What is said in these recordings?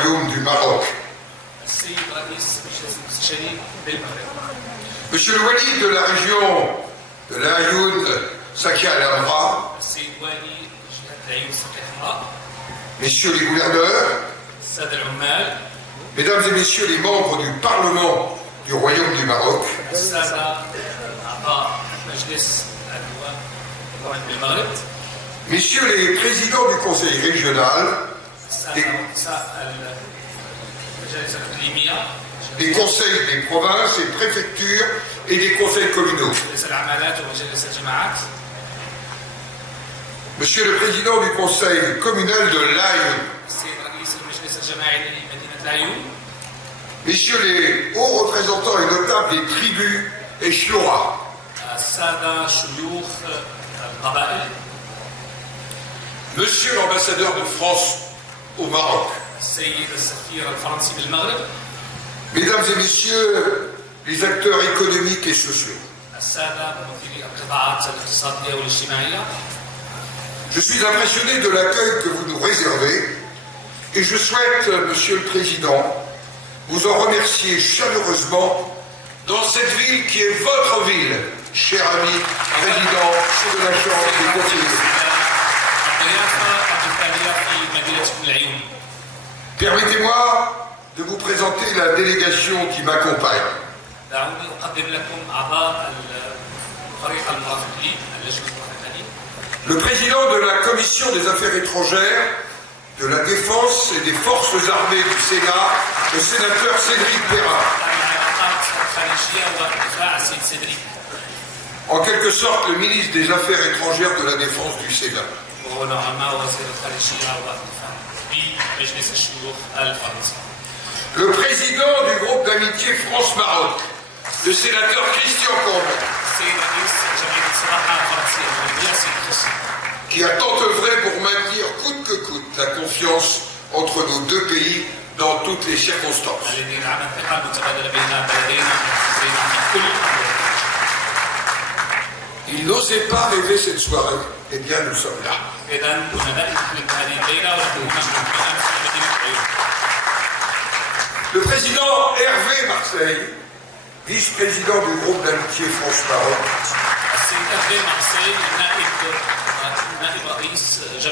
royaume du Maroc. Monsieur le Wali de la région de l'Ayoun, Sakia al-Amra, messieurs les gouverneurs, mesdames et messieurs les membres du Parlement du royaume du Maroc, messieurs les présidents du conseil régional, des conseils des provinces et préfectures et des conseils communaux. Monsieur le président du conseil communal de l'Aïn, messieurs les hauts représentants et notables des tribus et shura, monsieur l'ambassadeur de France au Maroc, mesdames et messieurs les acteurs économiques et sociaux, je suis impressionné de l'accueil que vous nous réservez et je souhaite, Monsieur le Président, vous en remercier chaleureusement dans cette ville qui est votre ville, cher ami président de la Chambre des conseillers. Permettez-moi de vous présenter la délégation qui m'accompagne. Le président de la Commission des Affaires étrangères, de la Défense et des Forces armées du Sénat, le sénateur Cédric Perrin. En quelque sorte, le ministre des Affaires étrangères de la Défense du Sénat. Le président du groupe d'amitié France-Maroc, le sénateur Christian Corbet, qui a tant œuvré pour maintenir coûte que coûte la confiance entre nos deux pays dans toutes les circonstances. Il n'osait pas rêver cette soirée, eh bien nous sommes là. Le président Hervé Marseille, vice-président du groupe d'amitié France-Maroc,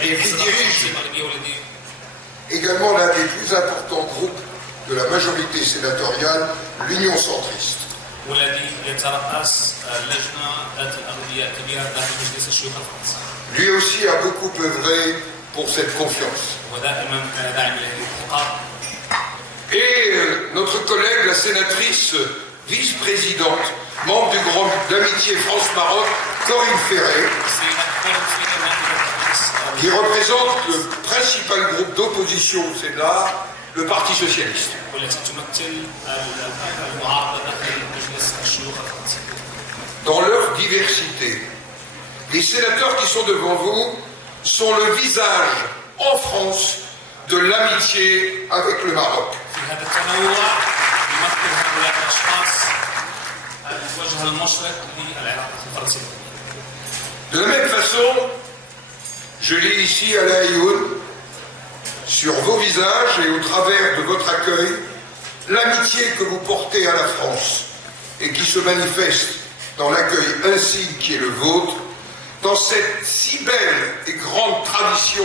et qui dirige également l'un des plus importants groupes de la majorité sénatoriale, l'Union centriste. Lui aussi a beaucoup œuvré pour cette confiance. Et notre collègue, la sénatrice vice-présidente, membre du groupe d'amitié France-Maroc, Corinne Ferré, qui représente le principal groupe d'opposition au Sénat, le Parti socialiste. Dans leur diversité, les sénateurs qui sont devant vous sont le visage en France de l'amitié avec le Maroc. De la même façon, je lis ici à l'Aïoun, sur vos visages et au travers de votre accueil, l'amitié que vous portez à la France et qui se manifeste dans l'accueil insigne qui est le vôtre, dans cette si belle et grande tradition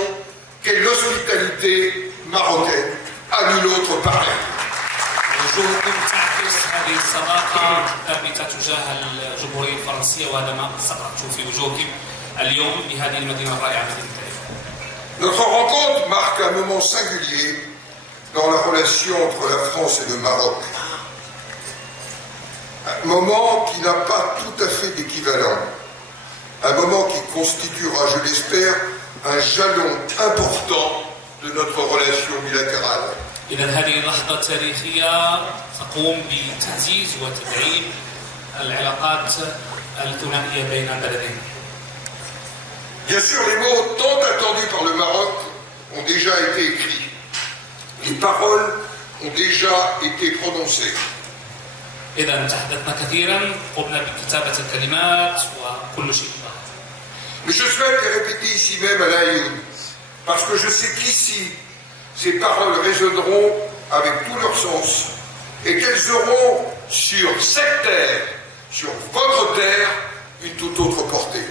qu'est l'hospitalité marocaine, à nul autre pareil. هذه الصداقة الثابتة تجاه الجمهورية الفرنسية وهذا ما سطرته في وجوهكم اليوم بهذه المدينة الرائعة التي Notre rencontre marque un moment singulier dans la relation entre la France et le Maroc. Un moment qui n'a pas tout à fait d'équivalent. Un moment qui constituera, je l'espère, un jalon important de notre relation bilatérale. إذا هذه اللحظة التاريخية تقوم بتعزيز وتدعيم العلاقات الثنائية بين البلدين. Bien sûr, les mots tant attendus par le Maroc ont déjà été écrits. Les paroles ont déjà été prononcées. إذا تحدثنا كثيرا، قمنا بكتابة الكلمات وكل شيء. Mais je souhaite les répéter ici même à l'Aïoun, parce que je sais qu'ici, ces paroles résonneront avec tout leur sens et qu'elles auront sur cette terre, sur votre terre, une toute autre portée.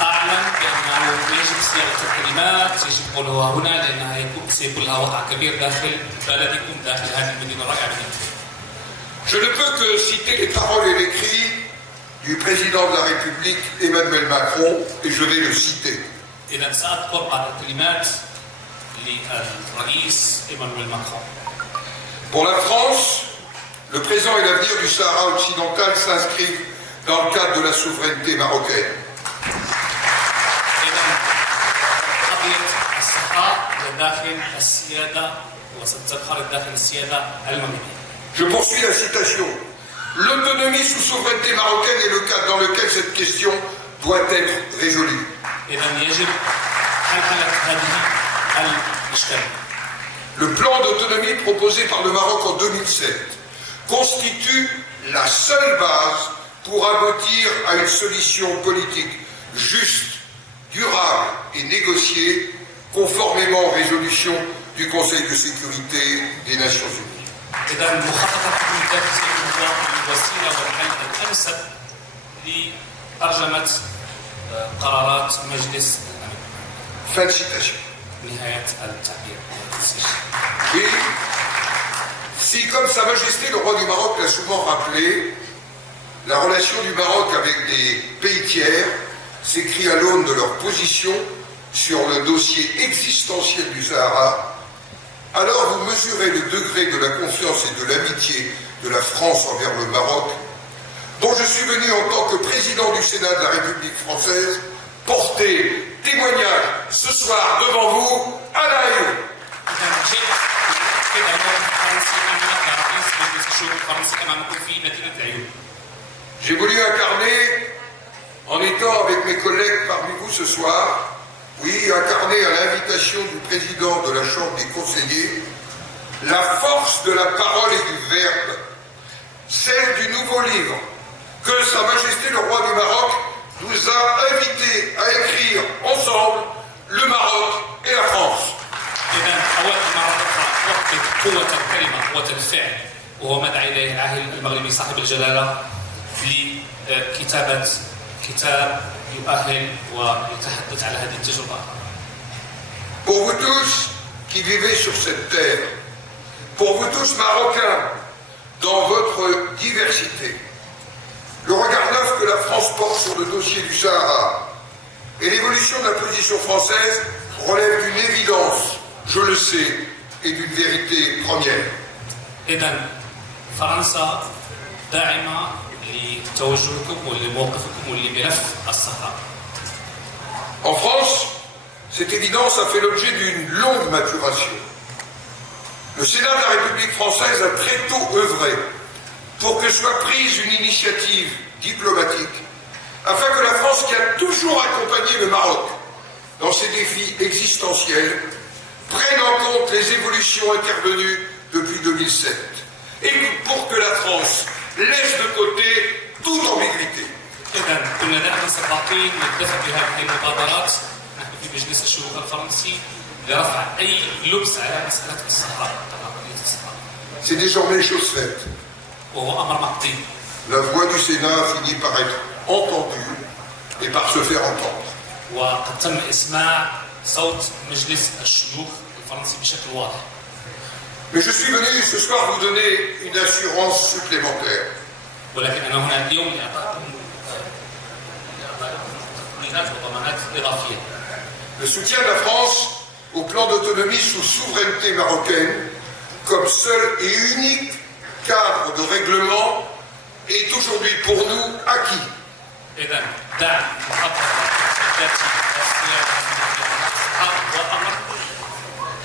أعلم بأنه يجب صياغة الكلمات، يجب قولها هنا لأنها سيكون لها وقع كبير داخل بلدكم، داخل هذه المدينة الرائعة مدينتكم. Je ne peux que citer les paroles et les cris du président de la République Emmanuel Macron et je vais le citer. إذا سأذكر بعض الكلمات للرئيس إيمانويل ماكرون. Pour la France, le présent et l'avenir du Sahara occidental s'inscrivent dans le cadre de la souveraineté marocaine. إذا قضية الصحراء داخل السيادة وستدخل داخل السيادة المملكية. Je poursuis la citation. L'autonomie sous souveraineté marocaine est le cadre dans lequel cette question doit être résolue. إذا يجب حلحلة هذه الإشكالية. Le plan d'autonomie proposé par le Maroc en 2007 constitue la seule base pour aboutir à une solution politique juste, durable et négociée conformément aux résolutions du Conseil de sécurité des Nations Unies. إذا مخطط التنفيذ هو الوسيلة والحل الأنسب لترجمة قرارات مجلس الأمن. Fin de citation. نهاية التعبير. Et si, comme Sa Majesté le roi du Maroc l'a souvent rappelé, la relation du Maroc avec des pays tiers s'écrit à l'aune de leur position sur le dossier existentiel du Sahara, alors vous mesurez le degré de la confiance et de l'amitié de la France envers le Maroc, dont je suis venu en tant que président du Sénat de la République française porter témoignage ce soir devant vous à La Haye. J'ai voulu incarner, en étant avec mes collègues parmi vous ce soir, oui, incarner à l'invitation du président de la Chambre des conseillers, la force de la parole et du verbe, celle du nouveau livre que Sa Majesté le roi du Maroc nous a invités à écrire ensemble, le Maroc et la France. إذا أود مرة أخرى أؤكد قوة الكلمة، قوة الفعل، وهو ما دعا إليه العاهل المغربي صاحب الجلالة لكتابة كتاب يؤهل ويتحدث على هذه التجربة. Pour vous tous qui vivez sur cette terre, pour vous tous Marocains, dans votre diversité, le regard neuf que la France porte sur le dossier du Sahara et l'évolution de la position française relève d'une évidence, je le sais, et d'une vérité première. إذا فرنسا داعمة لتوجهكم ولموقفكم ولملف الصحراء. En France, cette évidence a fait l'objet d'une longue maturation. Le Sénat de la République française a très tôt œuvré pour que soit prise une initiative diplomatique afin que la France, qui a toujours accompagné le Maroc dans ses défis existentiels, prenne en compte les évolutions intervenues depuis 2007 et pour que la France laisse de côté toute ambiguïté. إذا كنا دائما سباقين نتفق بهذه المبادرات نحن في مجلس الشيوخ الفرنسي لرفع أي لبس على مسألة الصحراء، قضية الصحراء. C'est désormais chose faite. وهو أمر مقضي. La voix du Sénat finit par être entendue et par se faire entendre. وقد تم إسماع صوت مجلس الشيوخ الفرنسي بشكل واضح. Mais je suis venu ce soir vous donner une assurance supplémentaire. ولكن أنا هنا اليوم لأعطاكم تطمينات وضمانات إضافية. Le soutien de la France au plan d'autonomie sous souveraineté marocaine, comme seul et unique cadre de règlement, est aujourd'hui pour nous acquis. إذا دعم محطة التي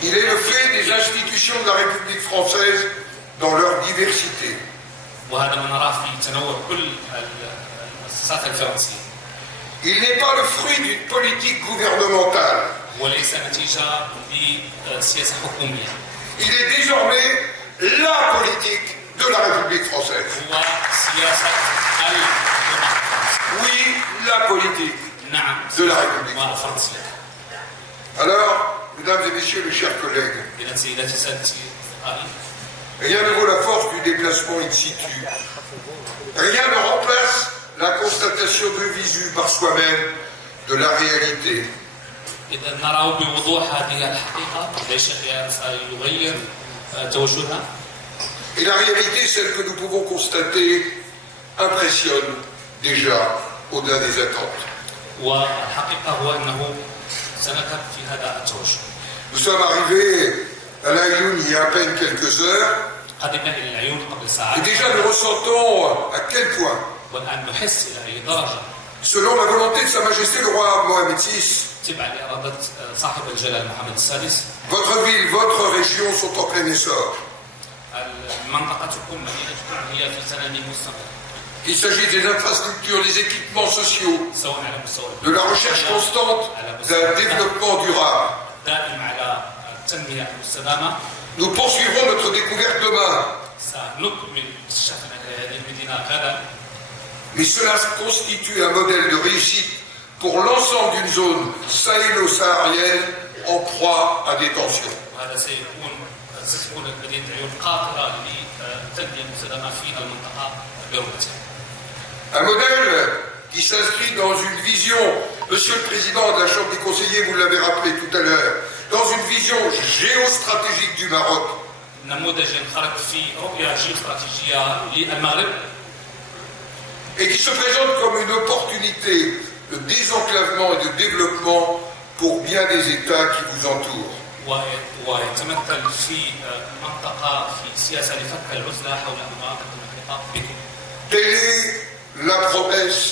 Il est le fait des institutions de la République française dans leur diversité. وهذا ما نراه في تنوع كل المؤسسات الفرنسية. Il n'est pas le fruit d'une politique gouvernementale. وليس نتيجة لسياسة حكومية. Il est désormais la politique de la République française. هو سياسة الحكومة. Oui, la politique نعم. de la République. الفرنسية. Alors, mesdames et messieurs les chers collègues, إذا سيداتي سادتي أصدقائي، rien ne vaut la force du déplacement in situ. Rien ne remplace la constatation de visu par soi-même de la réalité. إذا نرى بوضوح هذه الحقيقة لا شيء سيغير توجهنا. Et la réalité, celle que nous pouvons constater, impressionne déjà au-delà des attentes. والحقيقة هو أنه سنذهب في هذا التوجه. Nous sommes arrivés à l'Aïoun il y a à peine quelques heures, قدمنا إلى العيون قبل et ساعات déjà nous ressentons à quel point, والآن نحس إلى أي درجة selon la volonté de Sa Majesté le roi Mohamed VI, تبع لإرادة صاحب الجلال محمد السادس votre ville, votre région sont en plein essor. منطقتكم مدينتكم هي في تنامي مستمر. Il s'agit des infrastructures, des équipements sociaux, سواء على مستوى de la recherche constante d'un développement durable. دائم على التنمية المستدامة. Nous poursuivrons notre découverte demain, سنكمل اكتشاف هذه المدينة غدا. mais cela constitue un modèle de réussite pour l'ensemble d'une zone sahélo-saharienne en proie à des tensions. وهذا ستكون مدينة العيون قاطرة للتنمية المستدامة في المنطقة برمتها. Un modèle qui s'inscrit dans une vision, Monsieur le Président de la Chambre des conseillers, vous l'avez rappelé tout à l'heure, dans une vision géostratégique du Maroc. نموذج ينخرط في رؤية جيوستراتيجية للمغرب. Et qui se présente comme une opportunité de désenclavement et de développement pour bien des États qui vous entourent. ويتمثل في منطقة في سياسة لفك العزلة حول المناطق المحيطة بكم. Telle est la promesse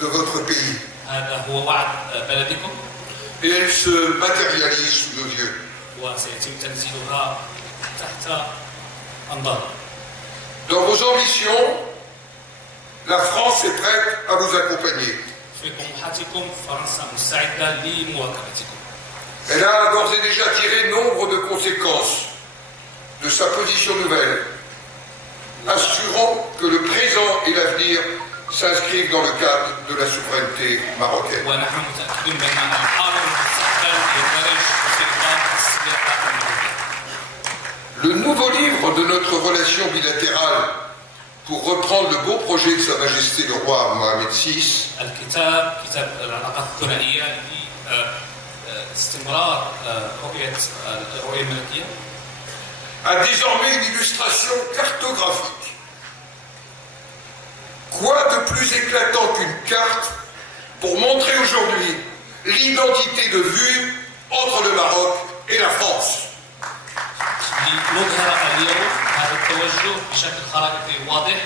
de votre pays. هذا هو وعد بلدكم. Et elle se matérialise sous nos yeux. وسيتم تنزيلها تحت أنظارنا. Dans vos ambitions, la France est prête à vous accompagner. في طموحاتكم فرنسا مستعدة لمواكبتكم. Elle a d'ores et déjà tiré nombre de conséquences de sa position nouvelle, assurant que le présent et l'avenir s'inscrivent dans le cadre de la souveraineté marocaine. ونحن متأكدون بأن الحاضر والمستقبل يندرج في إطار السياسة المغربية. Le nouveau livre de notre relation bilatérale, pour reprendre le beau projet de Sa Majesté le roi Mohamed VI, الكتاب كتاب العلاقات الثنائية لاستمرار الرؤية الملكية a désormais une illustration cartographique. Quoi de plus éclatant qu'une carte pour montrer aujourd'hui l'identité de vue entre le Maroc et la France. لنظهر اليوم هذا التوجه بشكل خرائطي واضح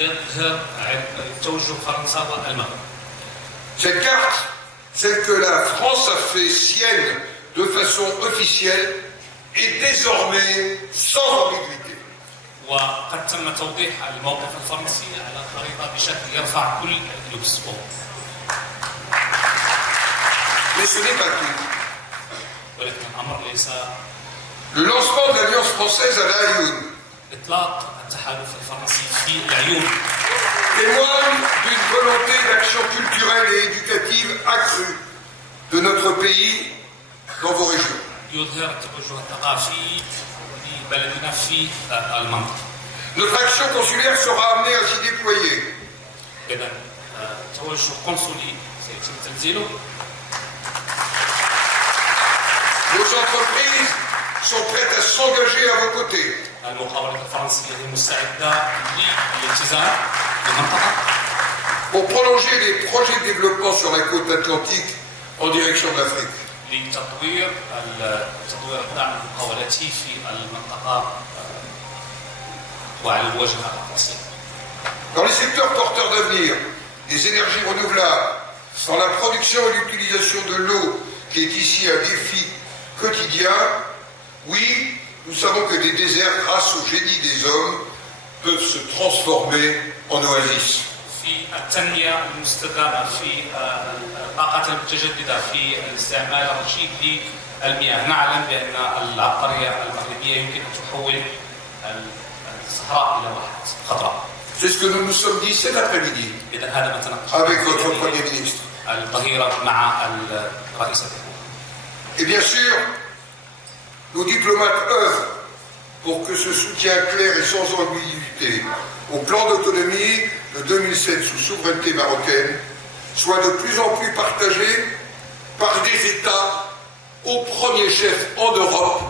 يظهر توجه فرنسا والمغرب. Cette carte, celle que la France a fait sienne de façon officielle, est désormais sans ambiguïté. وقد تم توضيح الموقف الفرنسي على الخريطة بشكل يرفع كل اللبس. Mais ce n'est pas tout. ولكن الأمر ليس. Le lancement de l'Alliance française à l'Aïoun إطلاق التحالف الفرنسي في العيون témoigne d'une volonté d'action culturelle et éducative accrue de notre pays dans vos régions. يظهر التوجه الثقافي لبلدنا في المنطقة. Notre action consulaire sera amenée à s'y déployer. إذا توجه قنصلي سيتم تنزيله. Nos entreprises sont prêtes à s'engager à vos côtés. المقاولات الفرنسية هي مستعدة للالتزام بالمنطقة. Pour prolonger les projets de développement sur la côte atlantique en direction de l'Afrique. لتطوير الدعم المقاولاتي في المنطقة وعلى الواجهة الأطلسية. Dans les secteurs porteurs d'avenir, des énergies renouvelables, dans la production et l'utilisation de l'eau, qui est ici un défi quotidien, oui, nous savons que des déserts, grâce au génie des hommes, peuvent se transformer en oasis. في التنمية المستدامة في الطاقات المتجددة في الاستعمال الرشيد للمياه. نعلم بأن العبقرية المغربية يمكن أن تحول الصحراء إلى واحد خضراء. C'est ce que nous nous sommes dit cet après-midi إذا هذا ما تناقش avec votre Premier ministre. الظهيرة مع الرئيس. Et bien sûr, nos diplomates œuvrent pour que ce soutien clair et sans ambiguïté au plan d'autonomie de 2007 sous souveraineté marocaine soit de plus en plus partagé par des États au premier chef en Europe.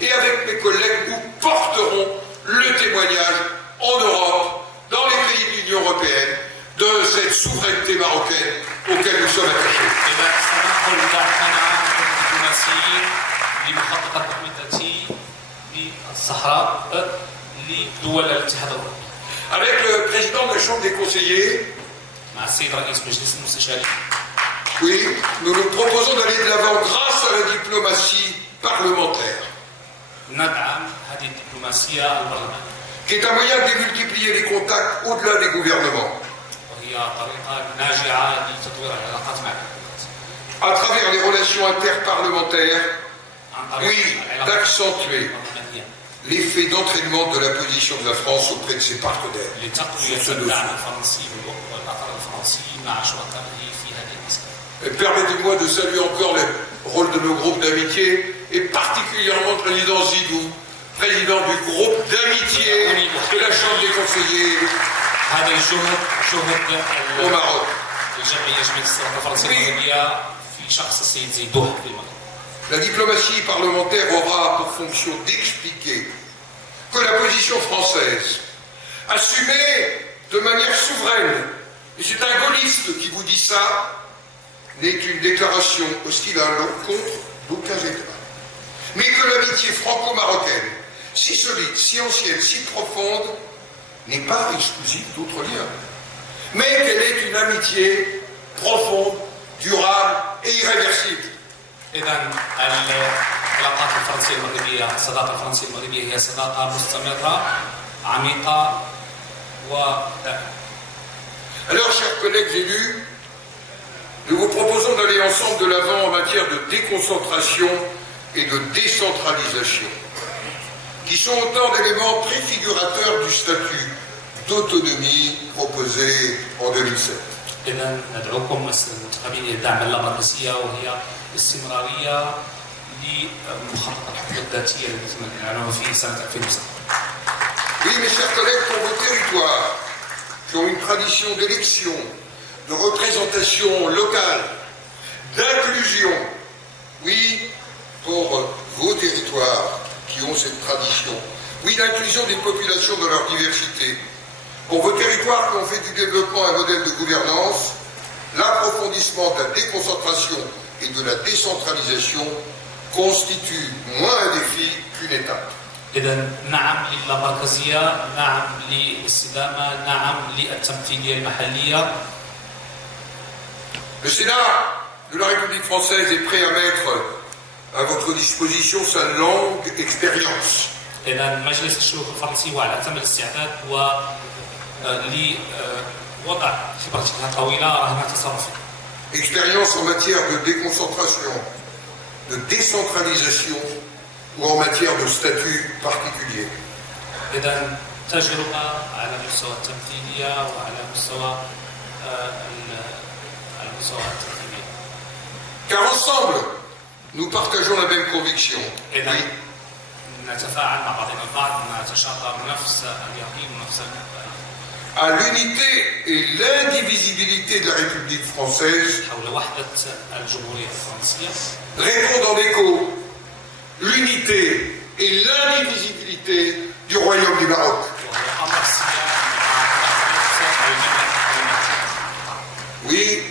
Et avec mes collègues, nous porterons le témoignage en Europe, dans les pays de l'Union européenne, de cette souveraineté marocaine auquel nous sommes attachés. Avec le président de la Chambre des conseillers, oui, nous nous proposons d'aller de l'avant grâce à la diplomatie parlementaire, qui est un moyen de démultiplier les contacts au-delà des gouvernements, à travers les relations interparlementaires, oui, d'accentuer l'effet d'entraînement de la position de la France auprès de ses partenaires sur ce dossier. Permettez-moi de saluer encore le rôle de nos groupes d'amitié et particulièrement le président Zidou, président du groupe d'amitié de la Chambre des conseillers au Maroc. La diplomatie parlementaire aura pour fonction d'expliquer que la position française, assumée de manière souveraine, et c'est un gaulliste qui vous dit ça, n'est une déclaration hostile à l'encontre d'aucun État. Mais que l'amitié franco-marocaine, si solide, si ancienne, si profonde, n'est pas exclusive d'autres liens. Mais qu'elle est une amitié profonde, durable et irréversible. إذن العلاقات الفرنسية المغربية، الصداقة الفرنسية المغربية هي صداقة مستمرة عميقة ودائمة. Alors, chers collègues élus, nous vous proposons d'aller ensemble de l'avant en matière de déconcentration et de décentralisation, qui sont autant d'éléments préfigurateurs du statut d'autonomie proposé en 2007. إذن ندعوكم المنتخبين لدعم اللمبة الرئيسية وهي استمرارية لمخطط الحدود الذاتية التي نعلنها في سنة 2007. Oui, mes chers collègues, pour vos territoires qui ont une tradition d'élection, de représentation locale, d'inclusion, oui, pour vos territoires qui ont cette tradition, oui, l'inclusion des populations dans leur diversité, pour vos territoires qui ont fait du développement un modèle de gouvernance, l'approfondissement de la déconcentration et de la décentralisation constitue moins un défi qu'une étape. إذن نعم للامركزية، نعم للاستدامة، نعم للتمثيلية المحلية. Le Sénat de la République française est prêt à mettre à votre disposition sa longue expérience. إذن مجلس الشيوخ الفرنسي وعلى أتم الاستعداد لوضع خبرته الطويلة رهن تصرفه. Expérience en matière de déconcentration, de décentralisation ou en matière de statut particulier. إذن تجربة على مستوى التمثيلية وعلى مستوى الترتيبية. Car ensemble, nous partageons la même conviction. إذن نتفاعل مع بعضنا البعض، نتشاطر نفس اليقين ونفس à l'unité et l'indivisibilité de la République française répondent en écho l'unité et l'indivisibilité du Royaume du Maroc. Oui,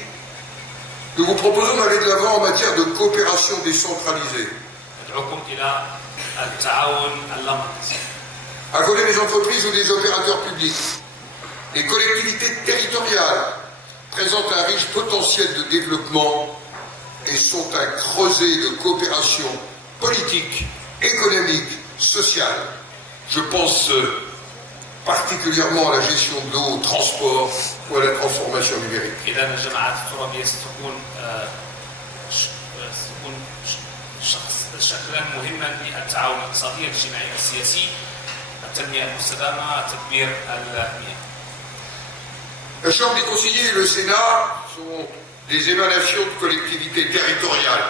nous vous proposons d'aller de l'avant en matière de coopération décentralisée. À côté des entreprises ou des opérateurs publics, les collectivités territoriales présentent un riche potentiel de développement et sont un creuset de coopération politique, économique, sociale. Je pense particulièrement à la gestion de l'eau, au transport ou à la transformation numérique. La Chambre des conseillers et le Sénat sont des émanations de collectivités territoriales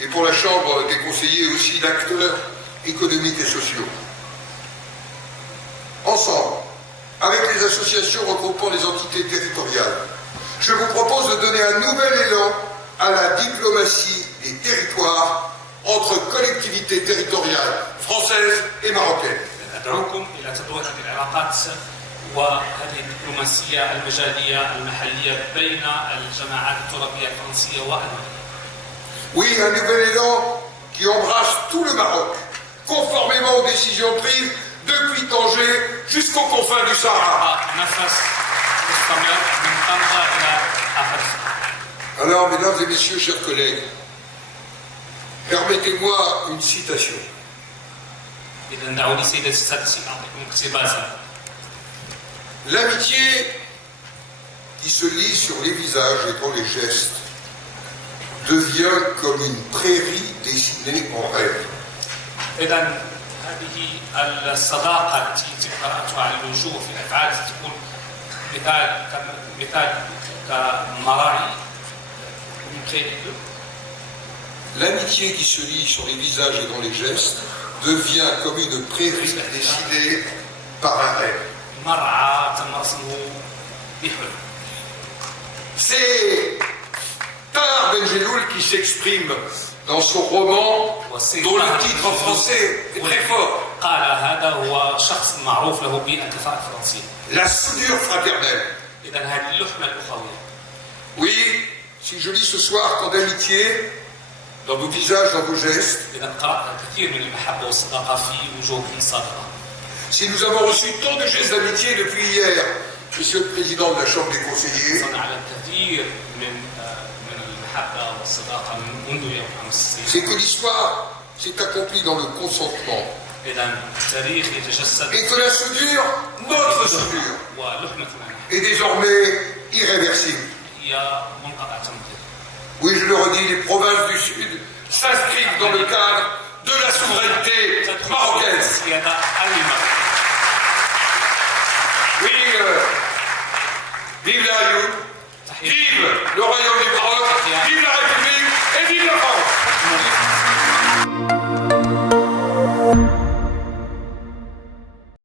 et pour la Chambre des conseillers aussi d'acteurs économiques et sociaux. Ensemble, avec les associations regroupant les entités territoriales, je vous propose de donner un nouvel élan à la diplomatie des territoires entre collectivités territoriales françaises et marocaines. أدعوكم إلى تطوير هذه العلاقات وهذه الدبلوماسية المجالية المحلية بين الجماعات الترابية الفرنسية والمغربية. Oui, un nouvel élan qui embrasse tout le Maroc, conformément aux décisions prises depuis Tanger jusqu'aux confins du Sahara. نفس مستمر من طنجة إلى آخر الساحل. Alors, mesdames et messieurs, chers collègues, permettez-moi une citation. إذا دعوني سيدتي السادسي أعطيكم اقتباسا. L'amitié qui se lit sur les visages et dans les gestes devient comme une prairie dessinée en rêve. إذا هذه الصداقة التي قرأتها على الوجوه في الأفعال ستكون مثال كمراعي. L'amitié qui se lit sur les visages et dans les gestes devient comme une prairie dessinée par un rêve. C'est Tahar Benjeloul qui s'exprime dans son roman dont le titre en français est très fort. La soudure fraternelle. Oui, si je lis ce soir tant d'amitié dans vos visages, dans vos gestes, si nous avons reçu tant de gestes d'amitié depuis hier, Monsieur le Président de la Chambre des conseillers, c'est que l'histoire s'est accomplie dans le consentement et que la soudure, notre soudure, est désormais irréversible. Oui, je le redis, les provinces du Sud s'inscrivent dans le cadre de la souveraineté marocaine. Oui, vive la Ayoun, vive le Royaume du Maroc, vive la République et vive la France.